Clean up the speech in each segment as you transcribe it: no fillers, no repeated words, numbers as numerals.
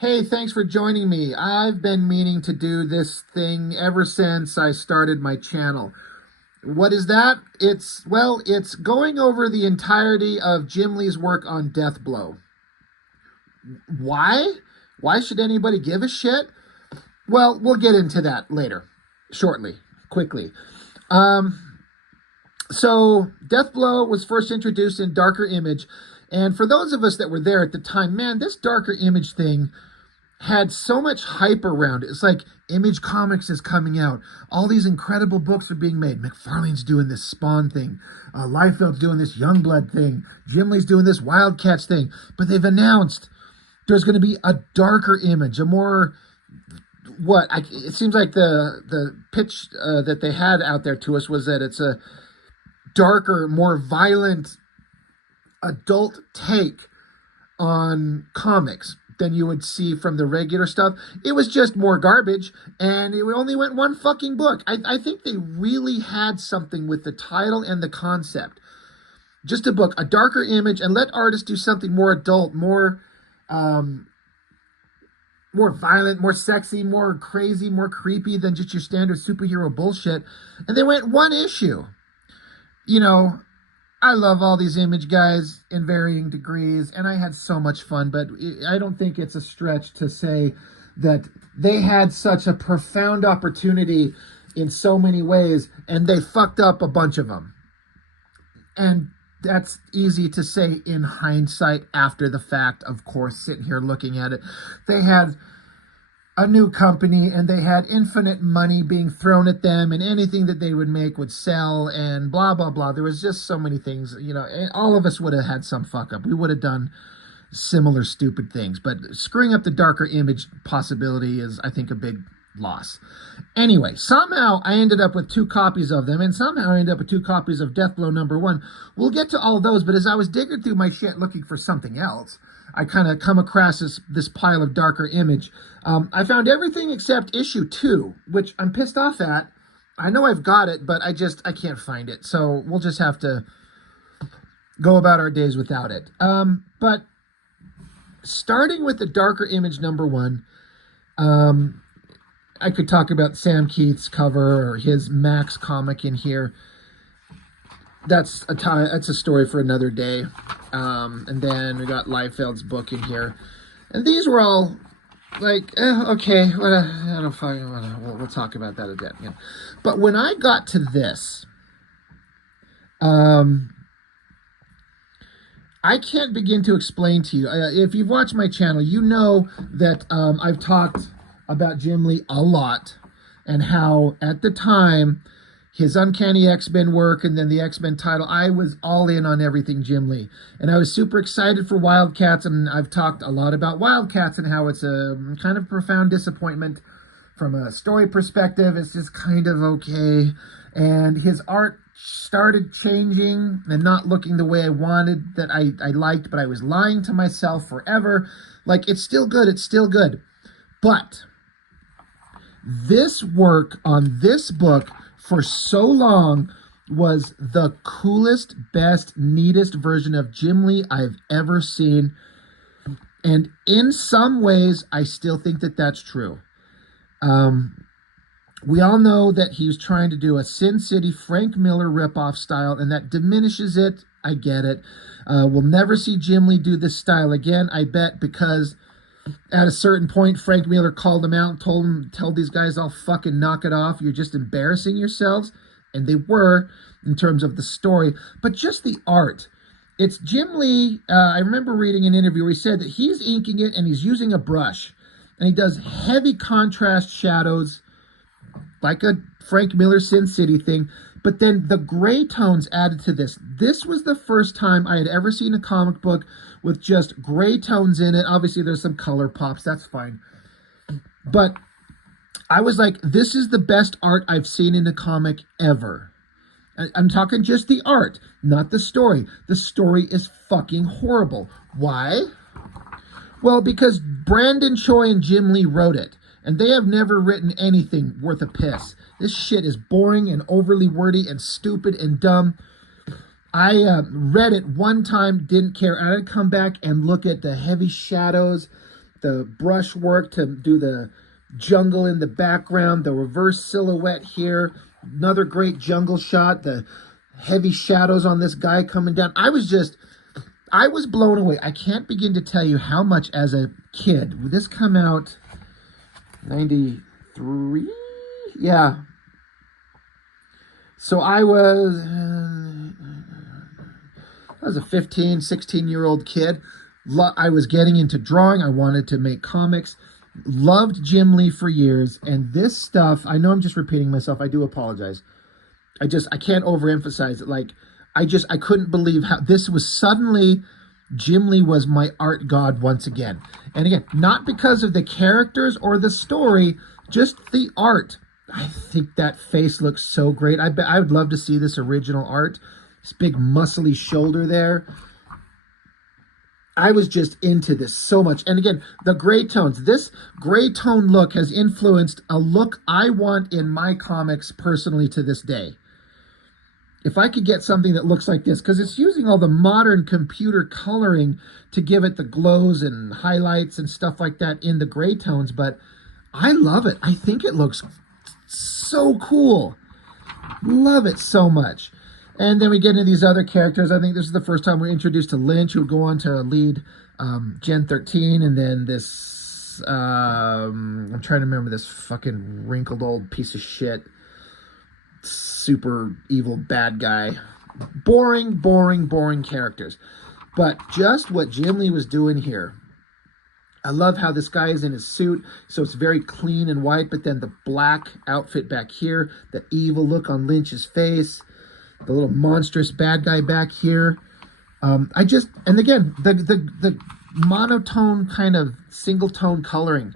Hey, thanks for joining me. I've been meaning to do this thing ever since I started my channel. What is that? It's going over the entirety of Jim Lee's work on Deathblow. Why? Why should anybody give a shit? Well, we'll get into that later, shortly, quickly. Um, so Deathblow was first introduced in Darker Image, and for those of us that were there at the time, man, this Darker Image thing had so much hype around it. It's like Image Comics is coming out. All these incredible books are being made. McFarlane's doing this Spawn thing. Liefeld's doing this Youngblood thing. Jim Lee's doing this Wildcats thing. But they've announced there's going to be a darker image, a more it seems like the pitch that they had out there to us was that it's a darker, more violent adult take on comics than you would see from the regular stuff. It was just more garbage, and it only went one fucking book. I think they really had something with the title and the concept. Just a book, a darker image, and let artists do something more adult, more violent, more sexy, more crazy, more creepy than just your standard superhero bullshit. And they went one issue. You know, I love all these Image guys in varying degrees, and I had so much fun, but I don't think it's a stretch to say that they had such a profound opportunity in so many ways, and they fucked up a bunch of them. And that's easy to say in hindsight after the fact, of course, sitting here looking at it. They had a new company and they had infinite money being thrown at them, and anything that they would make would sell, and blah blah blah. There was just so many things, and all of us would have had some fuck up. We would have done similar stupid things, but screwing up the Darker Image possibility is, I think, a big loss. Anyway, somehow I ended up with 2 copies of them, and somehow I ended up with 2 copies of Deathblow #1. We'll get to all those, but as I was digging through my shit looking for something else, I kind of come across this pile of Darker Image. I found everything except issue 2, which I'm pissed off at. I know I've got it, but I can't find it. So we'll just have to go about our days without it. But starting with the Darker Image #1, I could talk about Sam Keith's cover or his Max comic in here. That's a story for another day. And then we got Liefeld's book in here, and these were all like, okay, I don't fucking. We'll talk about that again. But when I got to this, I can't begin to explain to you. If you've watched my channel, you know that I've talked about Jim Lee a lot, and how at the time his Uncanny X-Men work and then the X-Men title, I was all in on everything Jim Lee. And I was super excited for Wildcats, and I've talked a lot about Wildcats and how it's a kind of profound disappointment from a story perspective. It's just kind of okay. And his art started changing and not looking the way I wanted, that I liked, but I was lying to myself forever. Like, it's still good, it's still good. But this work on this book for so long was the coolest, best, neatest version of Jim Lee I've ever seen. And in some ways, I still think that that's true. We all know that he was trying to do a Sin City Frank Miller ripoff style, and that diminishes it. I get it. We'll never see Jim Lee do this style again, I bet, because at a certain point, Frank Miller called him out and told him, tell these guys all fucking knock it off. You're just embarrassing yourselves. And they were, in terms of the story. But just the art. It's Jim Lee. I remember reading an interview where he said that he's inking it and he's using a brush. And he does heavy contrast shadows, like a Frank Miller Sin City thing. But then the gray tones added to this. This was the first time I had ever seen a comic book with just gray tones in it. Obviously, there's some color pops. That's fine. But I was like, this is the best art I've seen in a comic ever. I'm talking just the art, not the story. The story is fucking horrible. Why? Well, because Brandon Choi and Jim Lee wrote it, and they have never written anything worth a piss. This shit is boring and overly wordy and stupid and dumb. I read it one time, didn't care. And I'd come back and look at the heavy shadows, the brush work to do the jungle in the background, the reverse silhouette here, another great jungle shot, the heavy shadows on this guy coming down. I was blown away. I can't begin to tell you how much as a kid. Would this come out 93? Yeah. So I was a 15, 16-year-old kid. I was getting into drawing. I wanted to make comics. Loved Jim Lee for years. And this stuff, I know I'm just repeating myself. I do apologize. I can't overemphasize it. Like, I couldn't believe how this was suddenly, Jim Lee was my art god once again. And again, not because of the characters or the story, just the art. I think that face looks so great. I would love to see this original art. This big muscly shoulder there. I was just into this so much. And again, the gray tones. This gray tone look has influenced a look I want in my comics personally to this day. If I could get something that looks like this, because it's using all the modern computer coloring to give it the glows and highlights and stuff like that in the gray tones, but I love it. I think it looks so cool. Love it so much. And then we get into these other characters. I think this is the first time we're introduced to Lynch, who would go on to lead Gen 13, and then this, I'm trying to remember this fucking wrinkled old piece of shit, super evil bad guy. Boring, boring, boring characters. But just what Jim Lee was doing here. I love how this guy is in his suit, so it's very clean and white, but then the black outfit back here, the evil look on Lynch's face, the little monstrous bad guy back here. And again, the monotone kind of single tone coloring.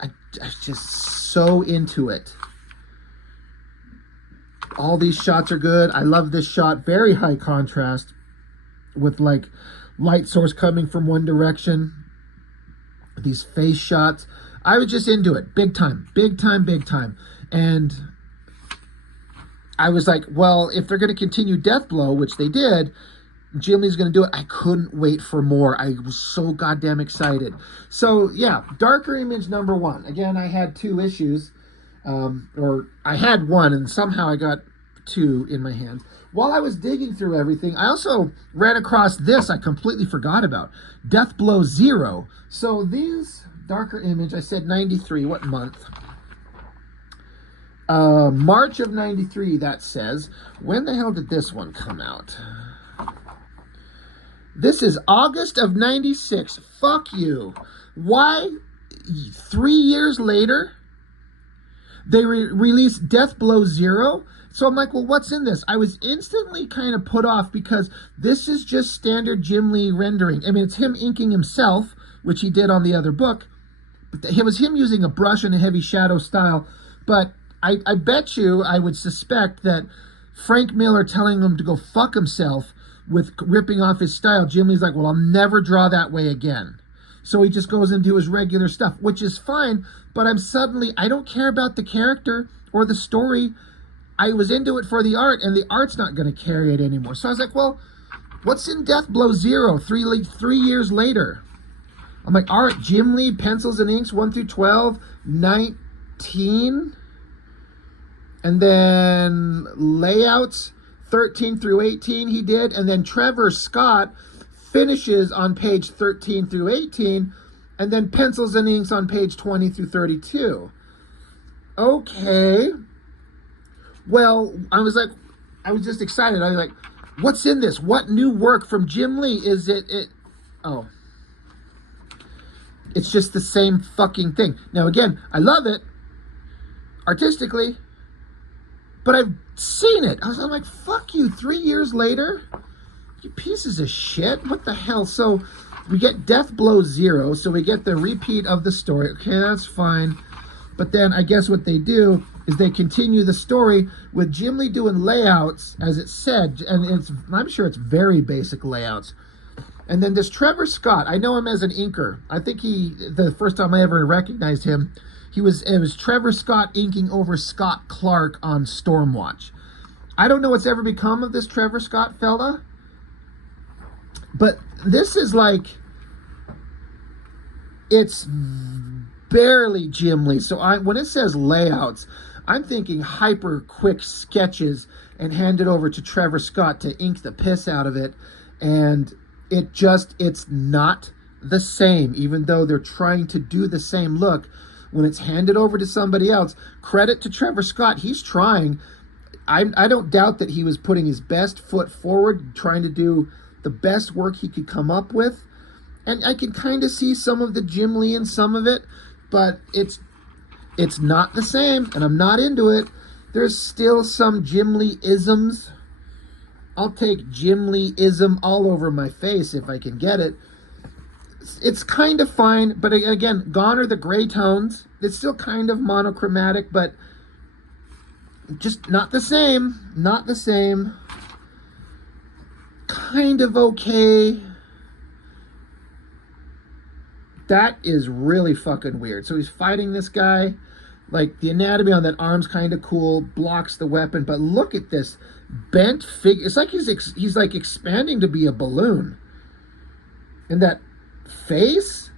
I'm just so into it. All these shots are good. I love this shot. Very high contrast with like light source coming from one direction. These face shots. I was just into it. Big time. Big time, big time. And I was like, well, if they're going to continue Deathblow, which they did, Jim Lee's going to do it. I couldn't wait for more. I was so goddamn excited. So, yeah, Darker Image #1. Again, I had 2 issues. Or I had 1, and somehow I got 2 in my hands. While I was digging through everything, I also ran across this I completely forgot about. Deathblow 0. So these, Darker Image, I said 93. What month? March of 93, that says. When the hell did this one come out? This is August of 96. Fuck you. Why? 3 years later, they released Deathblow 0. So I'm like, well, what's in this? I was instantly kind of put off because this is just standard Jim Lee rendering. I mean, it's him inking himself, which he did on the other book. It was him using a brush and a heavy shadow style. But I bet you, I would suspect that Frank Miller telling him to go fuck himself with ripping off his style, Jim Lee's like, well, I'll never draw that way again. So he just goes into his regular stuff, which is fine. But I don't care about the character or the story. I was into it for the art, and the art's not going to carry it anymore. So I was like, well, what's in Deathblow 0 3 years later? I'm like, art, Jim Lee, pencils and inks, 1 through 12, 19. And then layouts, 13 through 18 he did. And then Trevor Scott finishes on page 13 through 18. And then pencils and inks on page 20 through 32. Okay. Well, I was just excited. I was like, what's in this? What new work from Jim Lee is it? Oh. It's just the same fucking thing. Now, again, I love it artistically, but I've seen it. I'm like, fuck you, 3 years later? You pieces of shit. What the hell? So we get Deathblow 0, so we get the repeat of the story. Okay, that's fine. But then I guess what they do is they continue the story with Jim Lee doing layouts, as it said, and I'm sure it's very basic layouts. And then this Trevor Scott, I know him as an inker. I think the first time I ever recognized him, it was Trevor Scott inking over Scott Clark on Stormwatch. I don't know what's ever become of this Trevor Scott fella, but this is like, It's barely Jim Lee. So when it says layouts, I'm thinking hyper quick sketches and hand it over to Trevor Scott to ink the piss out of it. And it's not the same, even though they're trying to do the same look. When it's handed over to somebody else, credit to Trevor Scott. He's trying. I don't doubt that he was putting his best foot forward, trying to do the best work he could come up with. And I can kind of see some of the Jim Lee in some of it, but it's not the same, and I'm not into it. There's still some Jim Lee isms. I'll take Jim Lee ism all over my face if I can get it. It's kind of fine, but again, gone are the gray tones. It's still kind of monochromatic, but just not the same. Not the same. Kind of okay. That is really fucking weird. So he's fighting this guy. Like, the anatomy on that arm's kind of cool, blocks the weapon, but look at this bent figure. It's like he's like expanding to be a balloon. And that face,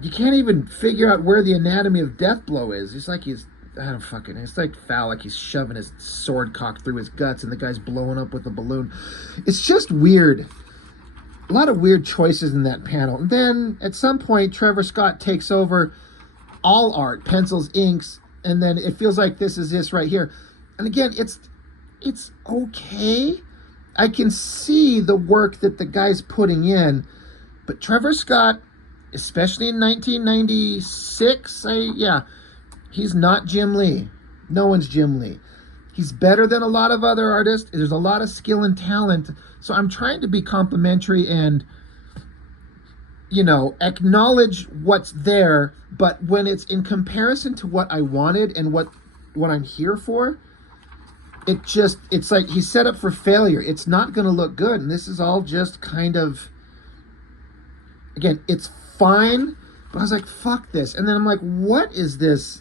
you can't even figure out where the anatomy of Deathblow is. It's like it's like foul, like he's shoving his sword cock through his guts and the guy's blowing up with a balloon. It's just weird. A lot of weird choices in that panel. And then at some point, Trevor Scott takes over all art, pencils, inks, and then it feels like this is this right here. And again, it's okay. I can see the work that the guy's putting in, but Trevor Scott, especially in 1996, he's not Jim Lee. No one's Jim Lee. He's better than a lot of other artists. There's a lot of skill and talent. So I'm trying to be complimentary and, acknowledge what's there. But when it's in comparison to what I wanted and what I'm here for, it's like he's set up for failure. It's not going to look good. And this is all just kind of, again, it's fine. But I was like, fuck this. And then I'm like, what is this?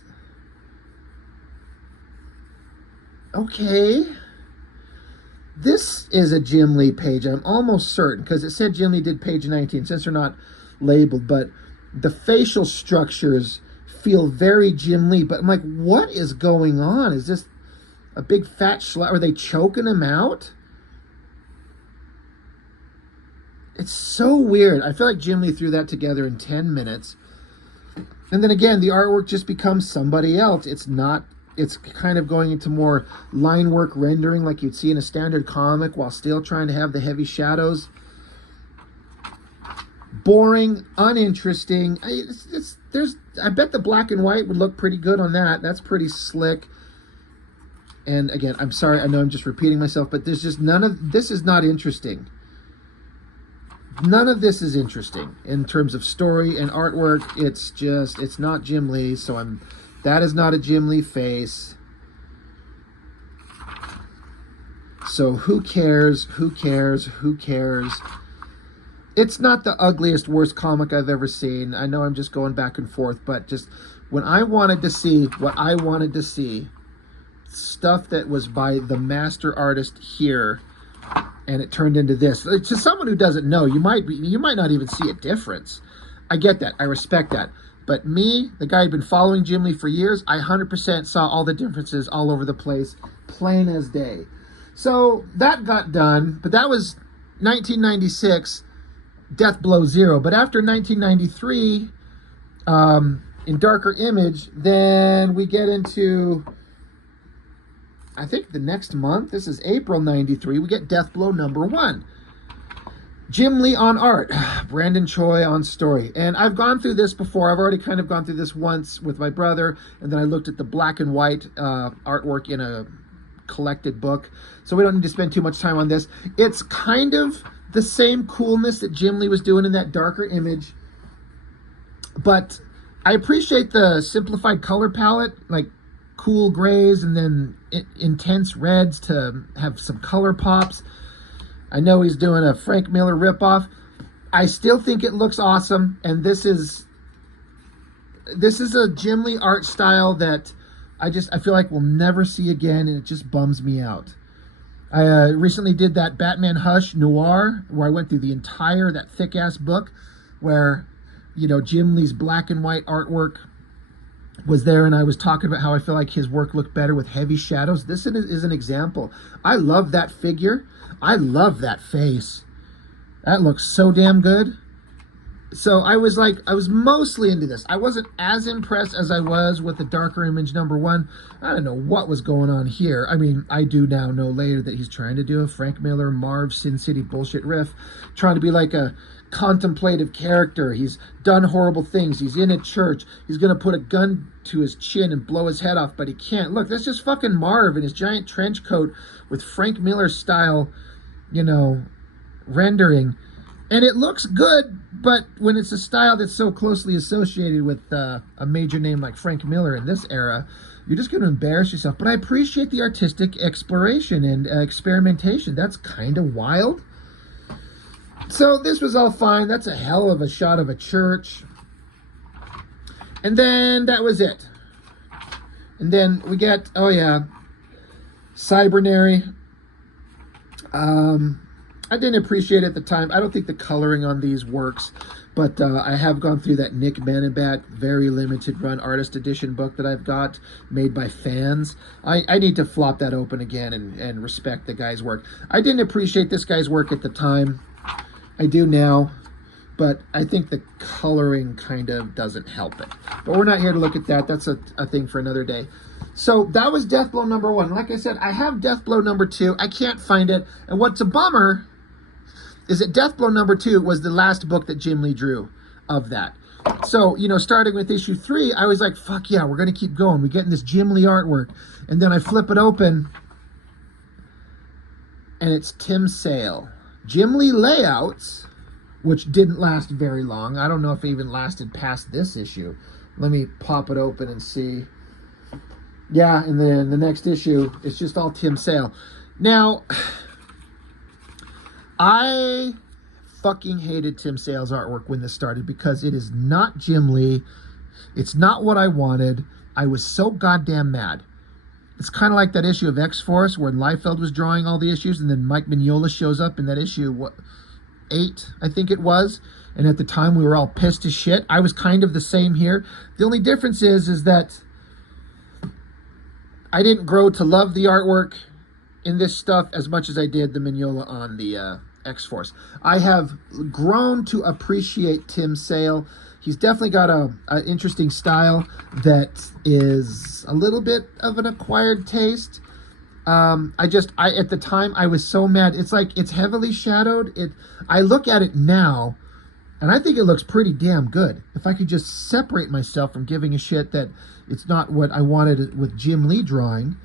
Okay. This is a Jim Lee page. I'm almost certain, because it said Jim Lee did page 19, since they're not labeled. But the facial structures feel very Jim Lee. But I'm like, what is going on? Is this a big fat Are they choking him out? It's so weird. I feel like Jim Lee threw that together in 10 minutes. And then again, the artwork just becomes somebody else. It's kind of going into more line work rendering like you'd see in a standard comic while still trying to have the heavy shadows. Boring, uninteresting. I bet the black and white would look pretty good on that. That's pretty slick. And again, I'm sorry, I know I'm just repeating myself, but there's just this is not interesting. None of this is interesting in terms of story and artwork. It's not Jim Lee, so that is not a Jim Lee face. So who cares? Who cares? Who cares? It's not the ugliest, worst comic I've ever seen. I know I'm just going back and forth, but just when I wanted to see what I wanted to see, stuff that was by the master artist here, and it turned into this. To someone who doesn't know, you might not even see a difference. I get that. I respect that. But me, the guy who'd been following Jim Lee for years, I 100% saw all the differences all over the place, plain as day. So that got done, but that was 1996, Deathblow 0. But after 1993, in Darker Image, then we get into, I think the next month, this is April 93, we get Deathblow number 1. Jim Lee on art, Brandon Choi on story. And I've gone through this before. I've already kind of gone through this once with my brother, and then I looked at the black and white artwork in a collected book. So we don't need to spend too much time on this. It's kind of the same coolness that Jim Lee was doing in that Darker Image. But I appreciate the simplified color palette, like cool grays and then intense reds to have some color pops. I know he's doing a Frank Miller ripoff. I still think it looks awesome, and this is a Jim Lee art style that I feel like we'll never see again, and it just bums me out. I recently did that Batman Hush Noir, where I went through that thick-ass book. where, you know, Jim Lee's black and white artwork was there, and I was talking about how I feel like his work looked better with heavy shadows. This is an example. I love that figure. I love that face. That looks so damn good. So I was mostly into this. I wasn't as impressed as I was with the darker image #1. I don't know what was going on here. I mean, I do now know later that he's trying to do a Frank Miller, Marv, Sin City bullshit riff, trying to be like a contemplative character. He's done horrible things. He's in a church. He's going to put a gun to his chin and blow his head off, but he can't. Look, that's just fucking Marv in his giant trench coat with Frank Miller style, you know, rendering. And it looks good, but when it's a style that's so closely associated with a major name like Frank Miller in this era, you're just going to embarrass yourself. But I appreciate the artistic exploration and experimentation. That's kind of wild. So this was all fine. That's a hell of a shot of a church. And then that was it. And then we get, oh yeah, Cybernary. I didn't appreciate it at the time. I don't think the coloring on these works, but I have gone through that Nick Manenbat very limited run artist edition book that I've got made by fans. I need to flop that open again and respect the guy's work. I didn't appreciate this guy's work at the time. I do now, but I think the coloring kind of doesn't help it. But we're not here to look at that. That's a thing for another day. So that was Deathblow #1. Like I said, I have Deathblow #2. I can't find it. And what's a bummer is that Deathblow #2 was the last book that Jim Lee drew of that. So, you know, starting with issue 3, I was like, fuck yeah, we're going to keep going. We're getting this Jim Lee artwork. And then I flip it open, and it's Tim Sale. Jim Lee layouts, which didn't last very long. I don't know if it even lasted past this issue. Let me pop it open and see. Yeah, and then the next issue, it's just all Tim Sale. Now, I fucking hated Tim Sale's artwork when this started because it is not Jim Lee. It's not what I wanted. I was so goddamn mad. It's kind of like that issue of X-Force where Liefeld was drawing all the issues and then Mike Mignola shows up in that issue, 8, I think it was. And at the time we were all pissed as shit. I was kind of the same here. The only difference is that I didn't grow to love the artwork in this stuff as much as I did the Mignola on the X-Force. I have grown to appreciate Tim Sale. He's definitely got an interesting style that is a little bit of an acquired taste. I at the time I was so mad. It's like it's heavily shadowed. I look at it now and I think it looks pretty damn good. If I could just separate myself from giving a shit that it's not what I wanted with Jim Lee drawing.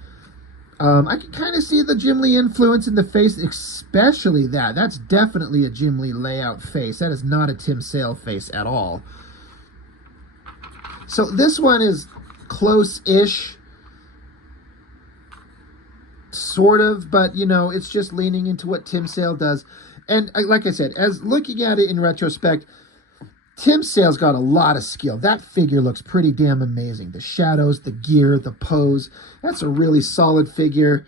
I can kind of see the Jim Lee influence in the face, especially that. That's definitely a Jim Lee layout face. That is not a Tim Sale face at all. So this one is close-ish, sort of, but, you know, it's just leaning into what Tim Sale does. And like I said, as looking at it in retrospect, Tim Sale's got a lot of skill. That figure looks pretty damn amazing. The shadows, the gear, the pose. That's a really solid figure.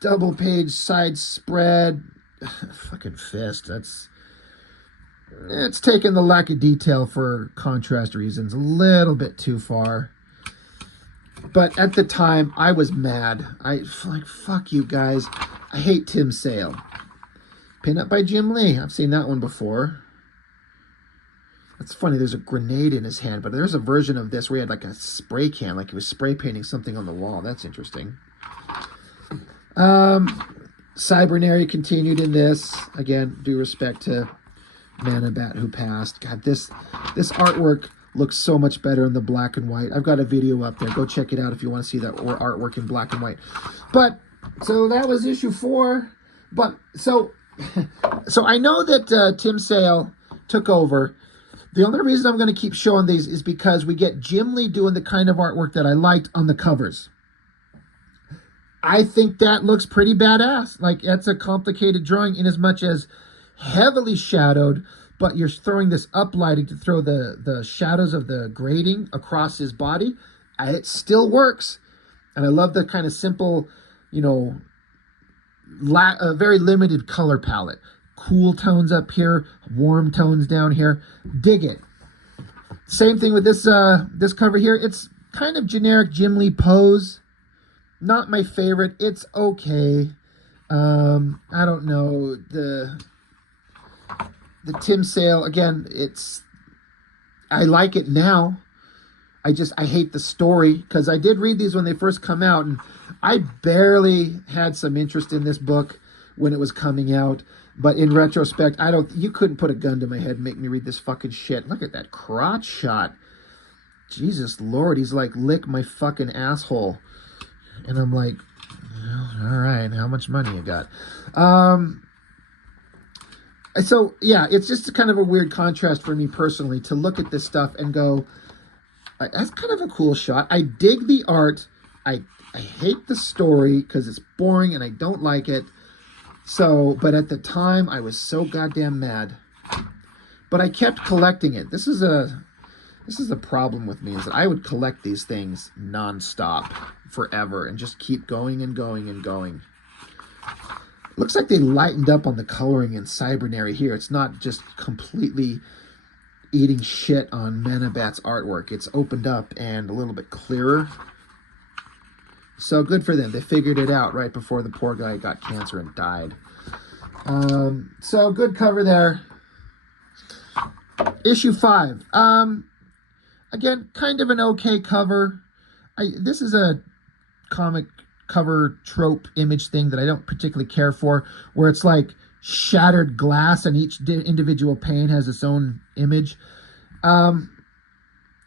Double page side spread. Fucking fist. It's taken the lack of detail for contrast reasons a little bit too far. But at the time, I was mad. Like, fuck you guys. I hate Tim Sale. Pin up by Jim Lee. I've seen that one before. It's funny, there's a grenade in his hand, but there's a version of this where he had like a spray can, like he was spray painting something on the wall. That's interesting. Cybernary continued in this. Again, due respect to Manenbat who passed. God, this artwork looks so much better in the black and white. I've got a video up there. Go check it out if you want to see that artwork in black and white. But, so that was issue 4. But, so I know that Tim Sale took over. The only reason I'm going to keep showing these is because we get Jim Lee doing the kind of artwork that I liked on the covers. I think that looks pretty badass. Like, that's a complicated drawing in as much as heavily shadowed, but you're throwing this uplighting to throw the shadows of the grading across his body. It still works. And I love the kind of simple, you know, a very limited color palette. cool tones up here, warm tones down here. Dig it. Same thing with this this cover here. It's kind of generic Jim Lee pose. Not my favorite. It's okay. I don't know. The Tim Sale, again, I like it now. I hate the story, because I did read these when they first come out, and I barely had some interest in this book when it was coming out. But in retrospect, you couldn't put a gun to my head and make me read this fucking shit. Look at that crotch shot. Jesus Lord, he's like, lick my fucking asshole. And I'm like, all right, how much money you got? So, yeah, it's just kind of a weird contrast for me personally to look at this stuff and go, that's kind of a cool shot. I dig the art. I hate the story because it's boring and I don't like it. So, but at the time, I was so goddamn mad. But I kept collecting it. This is a problem with me, is that I would collect these things nonstop forever and just keep going and going and going. Looks like they lightened up on the coloring in Cybernary here. It's not just completely eating shit on Manabat's artwork. It's opened up and a little bit clearer. So good for them. They figured it out right before the poor guy got cancer and died. So good cover there. Issue 5. Again, kind of an okay cover. This is a comic cover trope image thing that I don't particularly care for, where it's like shattered glass and each individual pane has its own image.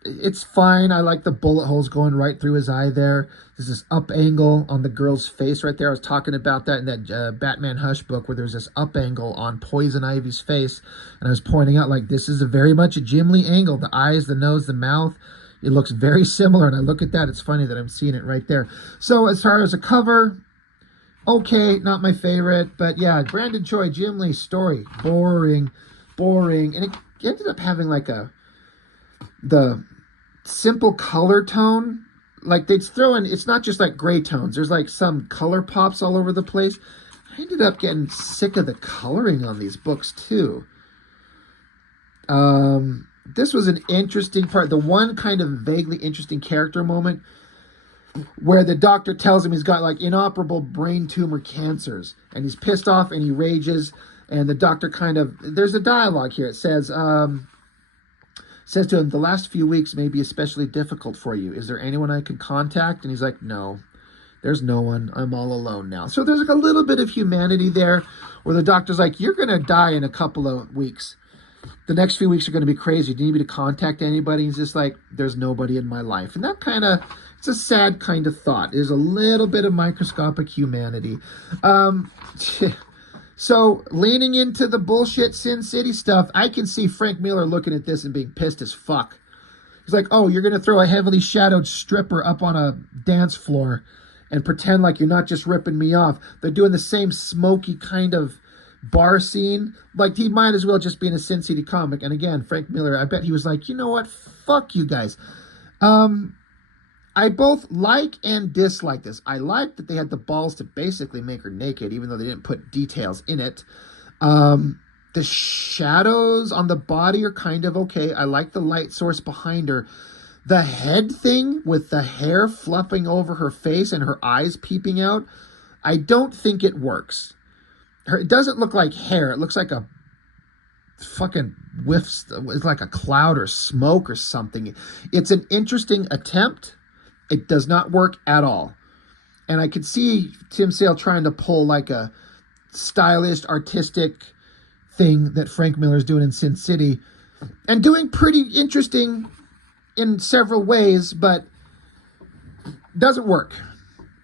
It's fine. I like the bullet holes going right through his eye there. There's this up angle on the girl's face right there. I was talking about that in that Batman Hush book, where there's this up angle on Poison Ivy's face. And I was pointing out, like, this is very much a Jim Lee angle. The eyes, the nose, the mouth. It looks very similar. And I look at that. It's funny that I'm seeing it right there. So as far as a cover, okay, not my favorite. But yeah, Brandon Choi, Jim Lee story. Boring. And it ended up having like the simple color tone, like they'd throw in, it's not just like gray tones, there's like some color pops all over the place. I ended up getting sick of the coloring on these books too. This was an interesting part. The one kind of vaguely interesting character moment where the doctor tells him he's got like inoperable brain tumor cancers, and he's pissed off and he rages, and the doctor there's a dialogue here. It says to him, the last few weeks may be especially difficult for you. Is there anyone I can contact? And he's like, no, there's no one. I'm all alone now. So there's like a little bit of humanity there, where the doctor's like, you're going to die in a couple of weeks. The next few weeks are going to be crazy. Do you need me to contact anybody? He's just like, there's nobody in my life. And that it's a sad kind of thought. There's a little bit of microscopic humanity. So, leaning into the bullshit Sin City stuff, I can see Frank Miller looking at this and being pissed as fuck. He's like, oh, you're going to throw a heavily shadowed stripper up on a dance floor and pretend like you're not just ripping me off. They're doing the same smoky kind of bar scene. Like, he might as well just be in a Sin City comic. And again, Frank Miller, I bet he was like, you know what? Fuck you guys. I both like and dislike this. I like that they had the balls to basically make her naked, even though they didn't put details in it. The shadows on the body are kind of okay. I like the light source behind her. The head thing with the hair fluffing over her face and her eyes peeping out, I don't think it works. It doesn't look like hair. It looks like a fucking whiffs. It's like a cloud or smoke or something. It's an interesting attempt. It does not work at all. And I could see Tim Sale trying to pull like a stylish, artistic thing that Frank Miller's doing in Sin City, and doing pretty interesting in several ways, but doesn't work.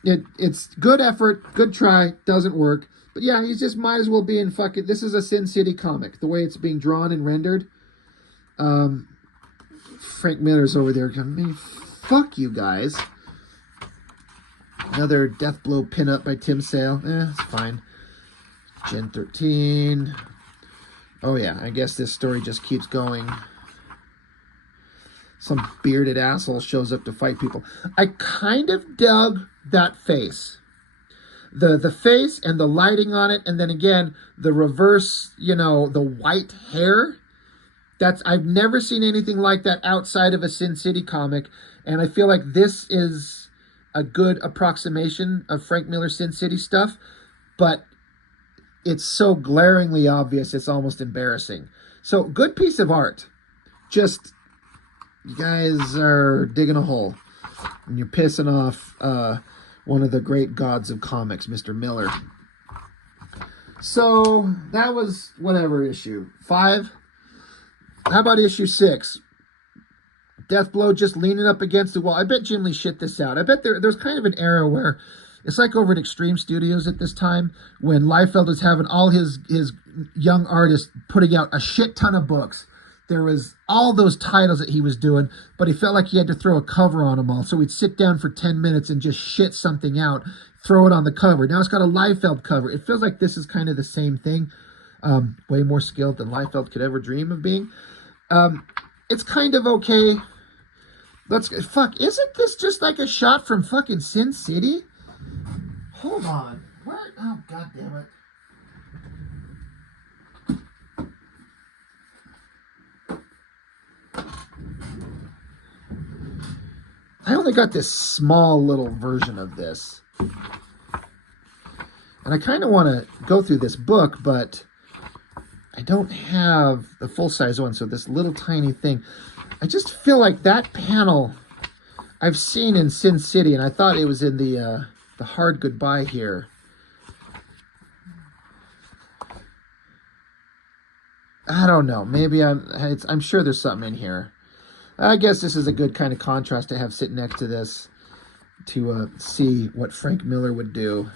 It's good effort, good try, doesn't work. But yeah, he's just might as well be in fucking, this is a Sin City comic, the way it's being drawn and rendered. Frank Miller's over there going, man, fuck you guys. Another Deathblow pinup by Tim Sale. It's fine. Gen 13. Oh yeah, I guess this story just keeps going. Some bearded asshole shows up to fight people. I kind of dug that face. the face and the lighting on it, and then again the reverse, the white hair. I've never seen anything like that outside of a Sin City comic, and I feel like this is a good approximation of Frank Miller's Sin City stuff, but it's so glaringly obvious it's almost embarrassing. So good piece of art. Just, you guys are digging a hole and you're pissing off one of the great gods of comics, Mr. Miller. So that was whatever issue 5. How about issue 6? Deathblow just leaning up against the wall. I bet Jim Lee shit this out. I bet there's kind of an era where it's like over at Extreme Studios at this time when Liefeld was having all his young artists putting out a shit ton of books. There was all those titles that he was doing, but he felt like he had to throw a cover on them all. So he'd sit down for 10 minutes and just shit something out, throw it on the cover. Now it's got a Liefeld cover. It feels like this is kind of the same thing. Way more skilled than Liefeld could ever dream of being. It's kind of okay. Isn't this just like a shot from fucking Sin City? Hold on. Where? Oh, God damn it. I only got this small little version of this. And I kind of want to go through this book, but I don't have the full-size one, so this little tiny thing. I just feel like that panel I've seen in Sin City, and I thought it was in the Hard Goodbye here. I don't know. Maybe I'm sure there's something in here. I guess this is a good kind of contrast to have sitting next to this to see what Frank Miller would do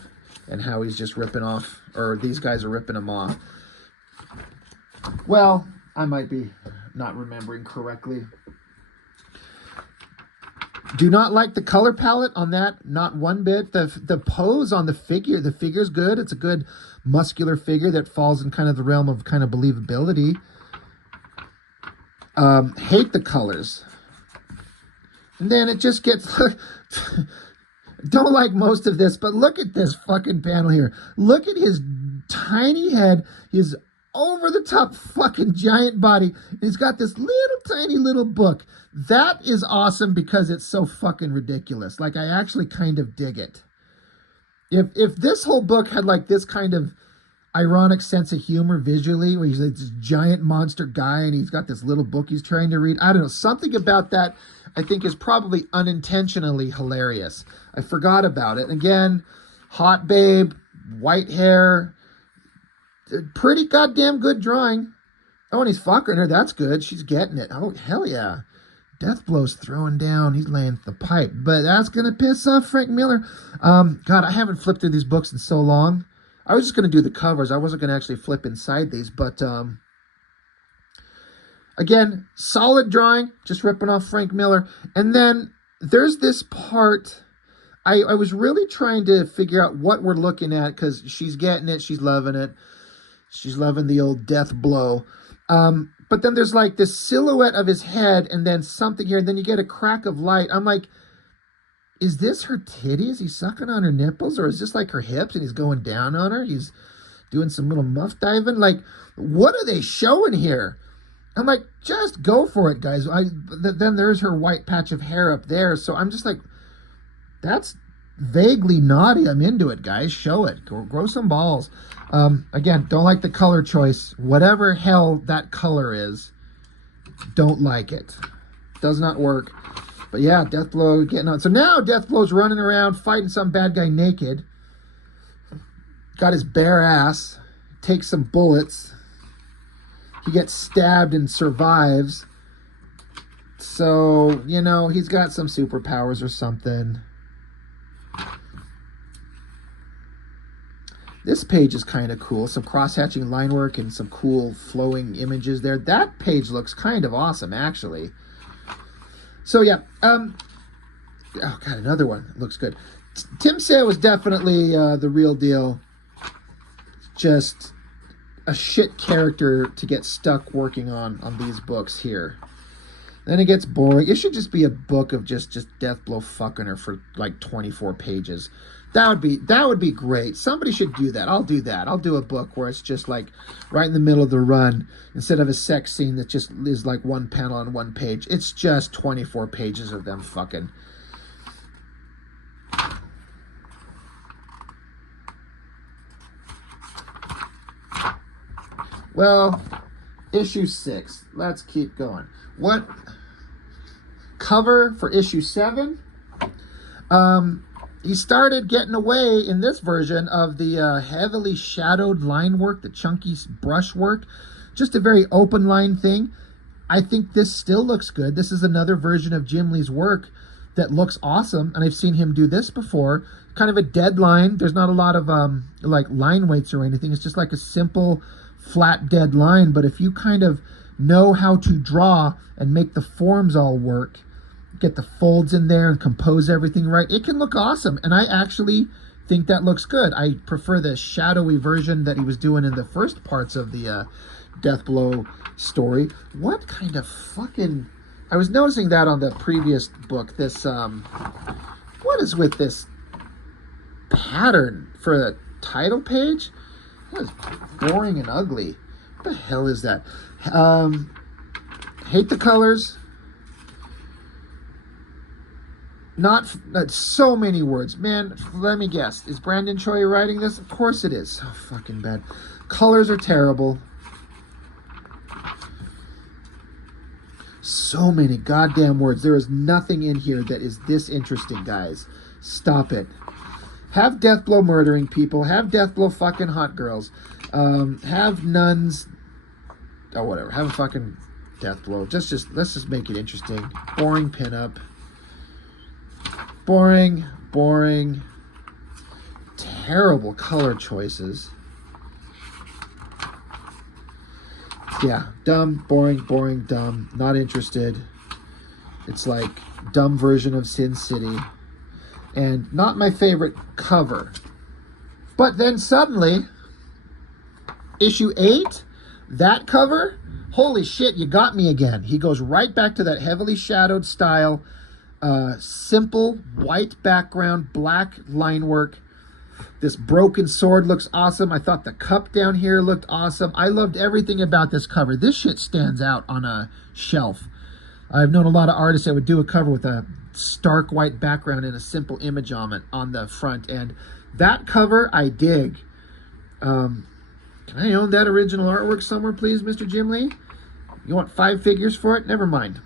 and how he's just ripping off, or these guys are ripping him off. Well, I might be not remembering correctly. Do not like the color palette on that, not one bit. The pose on the figure's good. It's a good muscular figure that falls in kind of the realm of kind of believability. Hate the colors. And then it just gets... Don't like most of this, but look at this fucking panel here. Look at his tiny head, his over-the-top fucking giant body. And he's got this little tiny little book. That is awesome because it's so fucking ridiculous. Like, I actually kind of dig it. If this whole book had like this kind of ironic sense of humor visually, where he's like this giant monster guy and he's got this little book he's trying to read, I don't know, something about that I think is probably unintentionally hilarious. I forgot about it. Again, hot babe, white hair, pretty goddamn good drawing. Oh, and he's fucking her. That's good. She's getting it. Oh, hell yeah. Deathblow's throwing down. He's laying the pipe. But that's going to piss off Frank Miller. God, I haven't flipped through these books in so long. I was just going to do the covers. I wasn't going to actually flip inside these. But, again, solid drawing. Just ripping off Frank Miller. And then there's this part... I was really trying to figure out what we're looking at because she's getting it. She's loving it. She's loving the old death blow. But then there's like this silhouette of his head and then something here. And then you get a crack of light. I'm like, is this her titties? He's sucking on her nipples? Or is this like her hips and he's going down on her? He's doing some little muff diving? Like, what are they showing here? I'm like, just go for it, guys. Then there's her white patch of hair up there. So I'm just like, that's vaguely naughty. I'm into it, guys. Show it. Grow some balls. Again, don't like the color choice. Whatever hell that color is, don't like it. Does not work. But yeah, Deathblow getting on. So now Deathblow's running around fighting some bad guy naked. Got his bare ass. Takes some bullets. He gets stabbed and survives. So, you know, he's got some superpowers or something. This page is kind of cool. Some cross-hatching line work and some cool flowing images there. That page looks kind of awesome, actually. So, yeah. Oh, God, another one. Looks good. Tim Sale was definitely the real deal. Just a shit character to get stuck working on these books here. Then it gets boring. It should just be a book of just Deathblow fucking her for like 24 pages. That would be great. Somebody should do that. I'll do that. I'll do a book where it's just like right in the middle of the run, instead of a sex scene that just is like one panel on one page. It's just 24 pages of them fucking. Well, issue 6. Let's keep going. What cover for issue 7? He started getting away in this version of the heavily shadowed line work, the chunky brush work, just a very open line thing. I think this still looks good. This is another version of Jim Lee's work that looks awesome, and I've seen him do this before. Kind of a dead line. There's not a lot of like line weights or anything. It's just like a simple flat dead line, but if you kind of know how to draw and make the forms all work, get the folds in there and compose everything right, it can look awesome. And I actually think that looks good. I prefer the shadowy version that he was doing in the first parts of the Deathblow story. What kind of fucking... I was noticing that on the previous book. This what is with this pattern for the title page? That is boring and ugly. What the hell is that? Hate the colors. Not so many words. Man, let me guess. Is Brandon Choi writing this? Of course it is. So fucking bad. Colors are terrible. So many goddamn words. There is nothing in here that is this interesting, guys. Stop it. Have Deathblow murdering people. Have Deathblow fucking hot girls. Have nuns. Oh, whatever. Have a fucking Deathblow. Let's just make it interesting. Boring pinup. Boring. Boring. Terrible color choices. Yeah. Dumb. Boring. Boring. Dumb. Not interested. It's like dumb version of Sin City. And not my favorite cover. But then suddenly, issue 8, that cover, holy shit, you got me again. He goes right back to that heavily shadowed style, simple white background, black line work. This broken sword looks awesome. I thought the cup down here looked awesome. I loved everything about this cover. This shit stands out on a shelf. I've known a lot of artists that would do a cover with a stark white background and a simple image on the front, and that cover I dig. Can I own that original artwork somewhere, please, Mr. Jim Lee? You want 5 figures for it? Never mind.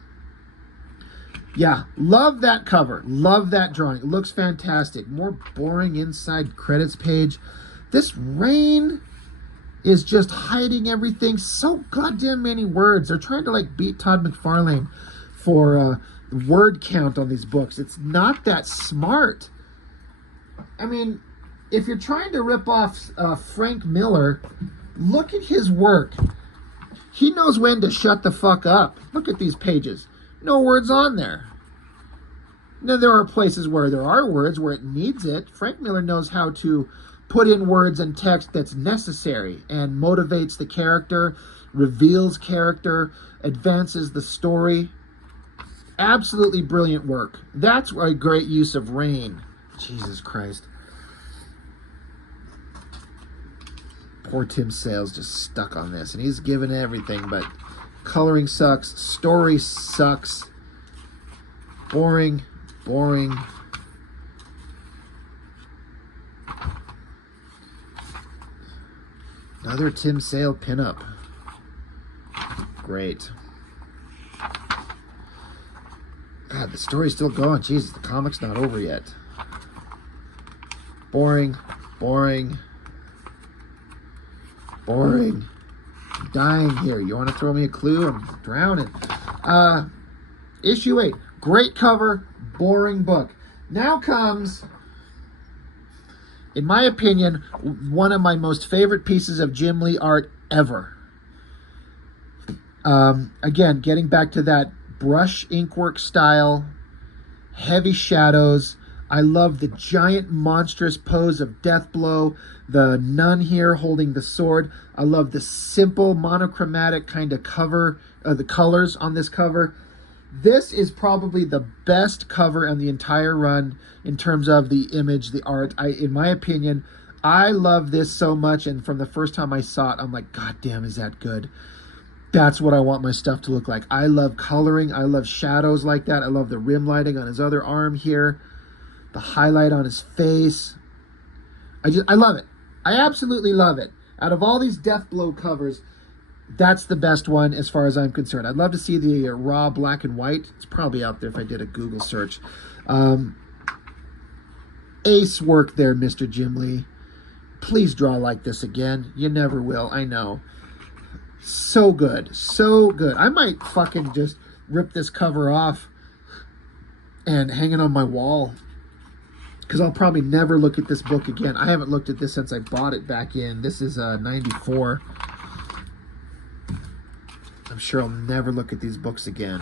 Yeah, love that cover. Love that drawing. It looks fantastic. More boring inside credits page. This rain is just hiding everything. So goddamn many words. They're trying to like beat Todd McFarlane for word count on these books. It's not that smart. I mean, if you're trying to rip off Frank Miller, look at his work. He knows when to shut the fuck up. Look at these pages. No words on there. Now, there are places where there are words, where it needs it. Frank Miller knows how to put in words and text that's necessary and motivates the character, reveals character, advances the story. Absolutely brilliant work. That's a great use of rain. Jesus Christ. Poor Tim Sale's just stuck on this, and he's given everything, but coloring sucks, story sucks, boring, boring. Another Tim Sale pinup. Great. God, the story's still going. Jesus, the comic's not over yet. Boring, boring, boring. I'm dying here. You want to throw me a clue? I'm drowning. Issue 8. Great cover, boring book. Now comes, in my opinion, one of my most favorite pieces of Jim Lee art ever. Again, getting back to that brush inkwork style, heavy shadows. I love the giant monstrous pose of Deathblow, the nun here holding the sword. I love the simple monochromatic kind of cover, the colors on this cover. This is probably the best cover on the entire run in terms of the image, the art. In my opinion, I love this so much, and from the first time I saw it, I'm like, God damn, is that good? That's what I want my stuff to look like. I love coloring. I love shadows like that. I love the rim lighting on his other arm here, the highlight on his face. I love it. I absolutely love it. Out of all these Deathblow covers, that's the best one as far as I'm concerned. I'd love to see the raw black and white. It's probably out there if I did a Google search. Ace work there, Mr. Jim Lee. Please draw like this again. You never will, I know. So good, so good. I might fucking just rip this cover off and hang it on my wall, because I'll probably never look at this book again. I haven't looked at this since I bought it back in. This is 94. I'm sure I'll never look at these books again.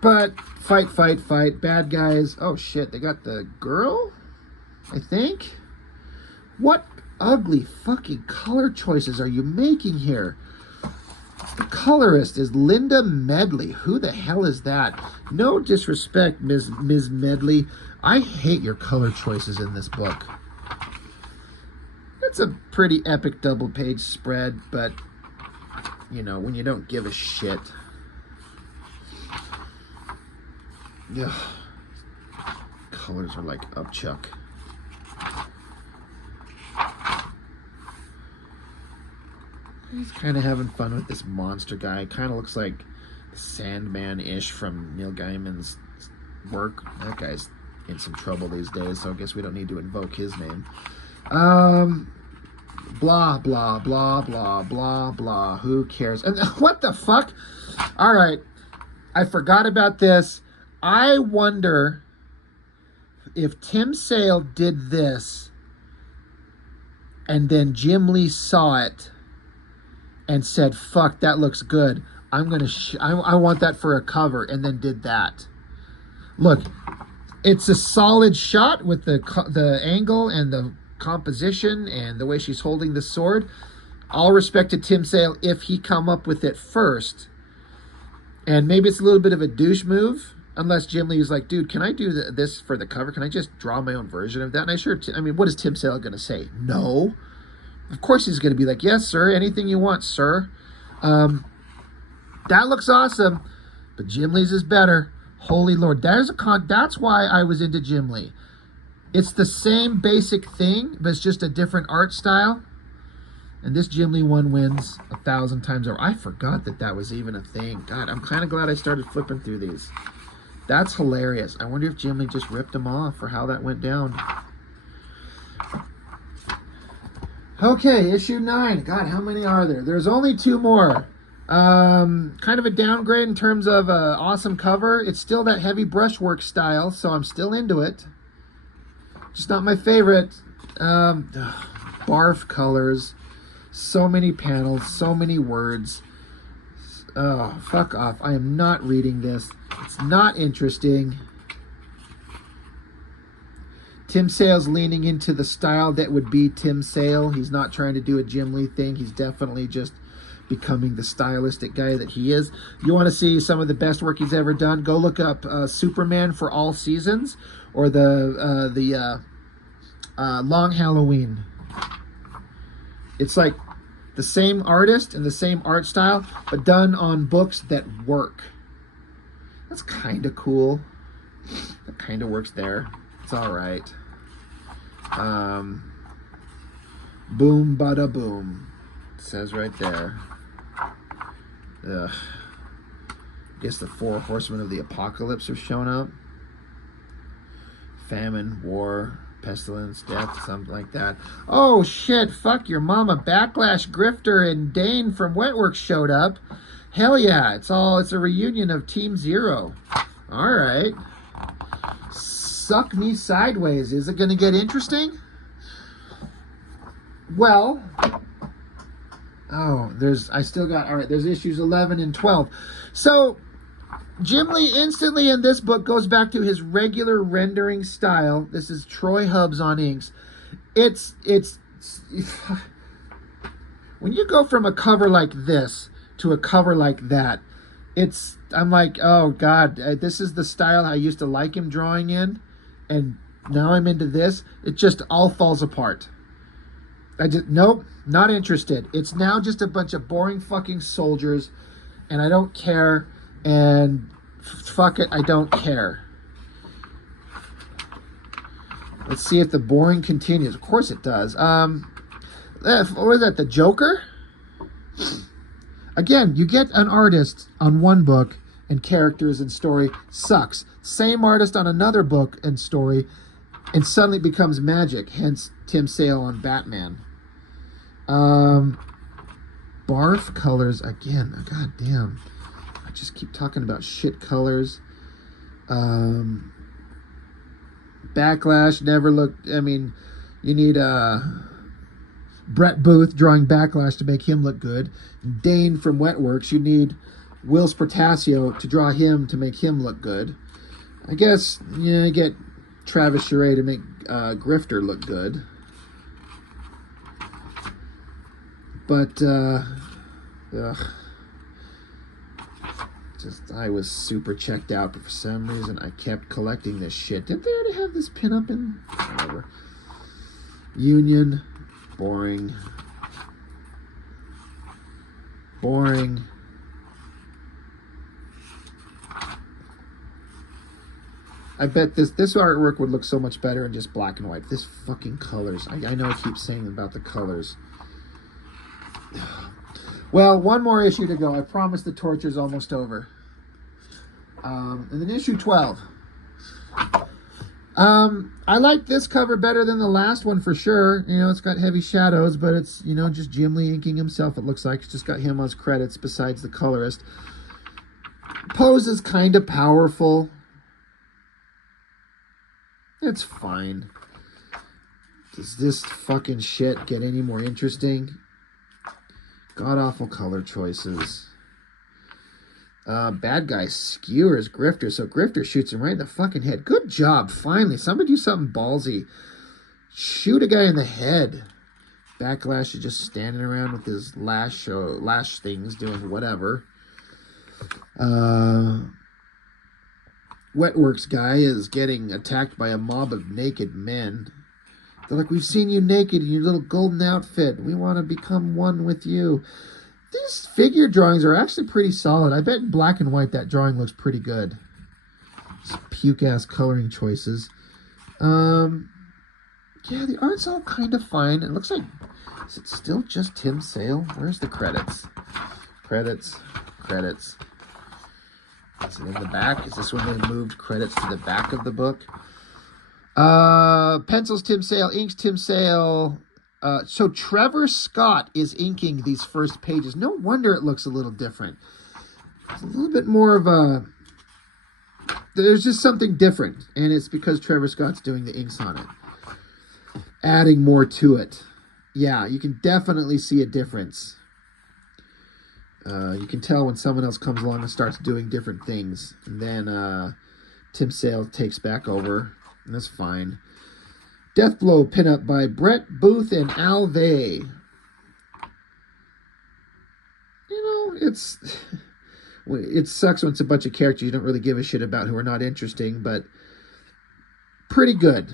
But fight, fight, fight. Bad guys. Oh shit, they got the girl, I think. What ugly fucking color choices are you making here? The colorist is Linda Medley. Who the hell is that? No disrespect, Ms. Medley. I hate your color choices in this book. It's a pretty epic double-page spread, but, you know, when you don't give a shit. Ugh. Colors are like upchuck. He's kind of having fun with this monster guy. Kind of looks like Sandman-ish from Neil Gaiman's work. That guy's in some trouble these days, so I guess we don't need to invoke his name. Blah, blah, blah, blah, blah, blah. Who cares? And what the fuck? All right. I forgot about this. I wonder if Tim Sale did this and then Jim Lee saw it and said, fuck, that looks good. I'm going to, I want that for a cover, and then did that. Look, it's a solid shot with the angle and the composition and the way she's holding the sword. All respect to Tim Sale if he come up with it first. And maybe it's a little bit of a douche move, unless Jim Lee is like, dude, can I do this for the cover? Can I just draw my own version of that? And I mean, what is Tim Sale going to say? No. Of course he's going to be like, yes, sir, anything you want, sir. That looks awesome, but Jim Lee's is better. Holy Lord. That's why I was into Jim Lee. It's the same basic thing, but it's just a different art style. And this Jim Lee one wins 1,000 times over. I forgot that was even a thing. God, I'm kind of glad I started flipping through these. That's hilarious. I wonder if Jim Lee just ripped them off or how that went down. Okay, issue 9. God, how many are there? There's only 2 more. Kind of a downgrade in terms of awesome cover. It's still that heavy brushwork style, so I'm still into it. Just not my favorite. Barf colors. So many panels, so many words. Oh, fuck off. I am not reading this. It's not interesting. Tim Sale's leaning into the style that would be Tim Sale. He's not trying to do a Jim Lee thing. He's definitely just becoming the stylistic guy that he is. You want to see some of the best work he's ever done? Go look up Superman for All Seasons, or the Long Halloween. It's like the same artist and the same art style, but done on books that work. That's kind of cool. That kind of works there. It's all right. Boom, bada boom. It says right there. Ugh. I guess the 4 horsemen of the apocalypse are showing up. Famine, war, pestilence, death, something like that. Oh shit, fuck your mama. Backlash, Grifter, and Dane from Wetworks showed up. Hell yeah, it's a reunion of Team Zero. Alright. Suck me sideways. Is it going to get interesting? Well, there's issues 11 and 12. So, Jim Lee instantly in this book goes back to his regular rendering style. This is Troy Hubbs on inks. It's when you go from a cover like this to a cover like that, I'm like, oh God, this is the style I used to like him drawing in, and now I'm into this. It just all falls apart. Nope, not interested. It's now just a bunch of boring fucking soldiers, and I don't care, and fuck it, I don't care. Let's see if the boring continues. Of course it does. What was that, the Joker? Again, you get an artist on one book and characters and story, sucks. Same artist on another book and story, and suddenly becomes magic. Hence Tim Sale on Batman. Barf colors again. God damn. I just keep talking about shit colors. Backlash never looked. I mean, you need Brett Booth drawing Backlash to make him look good. Dane from Wetworks, you need Will Spartasio to draw him to make him look good. I guess, you get Travis Charest to make Grifter look good. But, I was super checked out, but for some reason I kept collecting this shit. Didn't they already have this pinup in? Whatever. Union. Boring. Boring. I bet this artwork would look so much better in just black and white. This fucking colors. I know I keep saying about the colors. Well, one more issue to go. I promise the torture's almost over. And then issue 12. I like this cover better than the last one for sure. It's got heavy shadows, but it's, just Jim Lee inking himself, it looks like. It's just got him as credits besides the colorist. Pose is kind of powerful. It's fine. Does this fucking shit get any more interesting? God-awful color choices. Bad guy skewers Grifter, so Grifter shoots him right in the fucking head. Good job, finally. Somebody do something ballsy. Shoot a guy in the head. Backlash is just standing around with his lash things, doing whatever. Wetworks guy is getting attacked by a mob of naked men. They're like, we've seen you naked in your little golden outfit. We want to become one with you. These figure drawings are actually pretty solid. I bet in black and white that drawing looks pretty good. Just puke-ass coloring choices. Yeah, the art's all kind of fine. It looks like... Is it still just Tim Sale? Where's the credits? Credits. Is it in the back? Is this when they moved credits to the back of the book? Pencils Tim Sale, inks Tim Sale. So Trevor Scott is inking these first pages. No wonder it looks a little different. It's a little bit more of a... There's just something different. And it's because Trevor Scott's doing the inks on it. Adding more to it. Yeah, you can definitely see a difference. You can tell when someone else comes along and starts doing different things. And then Tim Sale takes back over. And that's fine. Deathblow pinup by Brett Booth and Al Vey. It sucks when it's a bunch of characters you don't really give a shit about who are not interesting, but pretty good.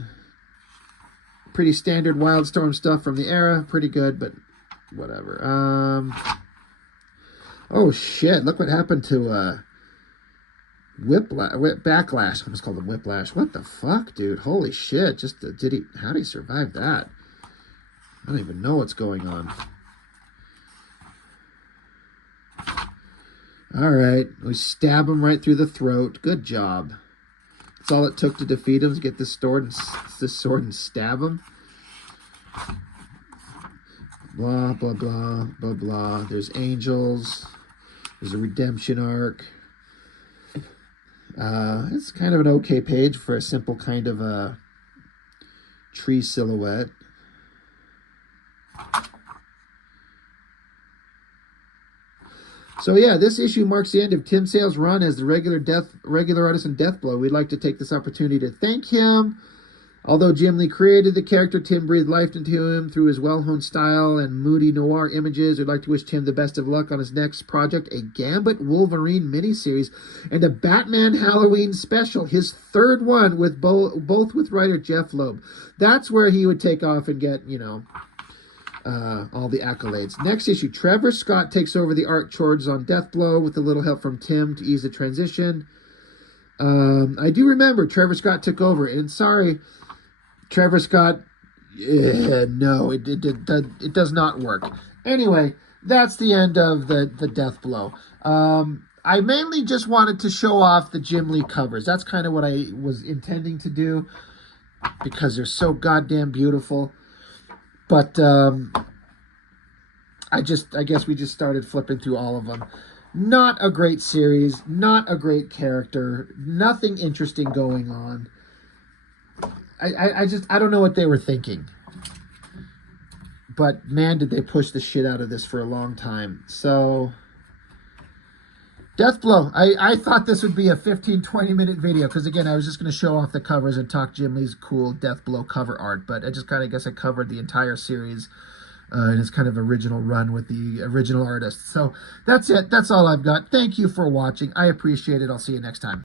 Pretty standard Wildstorm stuff from the era. Pretty good, but whatever. Oh shit, look what happened to Backlash. I almost called him Whiplash. What the fuck, dude? Holy shit. How did he survive that? I don't even know what's going on. Alright. We stab him right through the throat. Good job. That's all it took to defeat him, to get this sword and stab him. Blah, blah, blah, blah, blah. There's angels. There's a redemption arc. It's kind of an okay page for a simple kind of a tree silhouette. So yeah, this issue marks the end of Tim Sale's run as the regular artist in Deathblow. We'd like to take this opportunity to thank him Although Jim Lee created the character, Tim breathed life into him through his well-honed style and moody noir images. We'd like to wish Tim the best of luck on his next project, a Gambit Wolverine miniseries and a Batman Halloween special, his third one with both with writer Jeff Loeb. That's where he would take off and get, all the accolades. Next issue, Trevor Scott takes over the art chores on Deathblow with a little help from Tim to ease the transition. I do remember Trevor Scott took over, and sorry, Trevor Scott, no, it does not work. Anyway, that's the end of the Deathblow. I mainly just wanted to show off the Jim Lee covers. That's kind of what I was intending to do because they're so goddamn beautiful. But I guess we just started flipping through all of them. Not a great series, not a great character, nothing interesting going on. I don't know what they were thinking. But man, did they push the shit out of this for a long time. So, Deathblow. I thought this would be a 15-20 minute video because, again, I was just going to show off the covers and talk Jim Lee's cool Deathblow cover art. But I just kind of guess I covered the entire series in its kind of original run with the original artist. So that's it. That's all I've got. Thank you for watching. I appreciate it. I'll see you next time.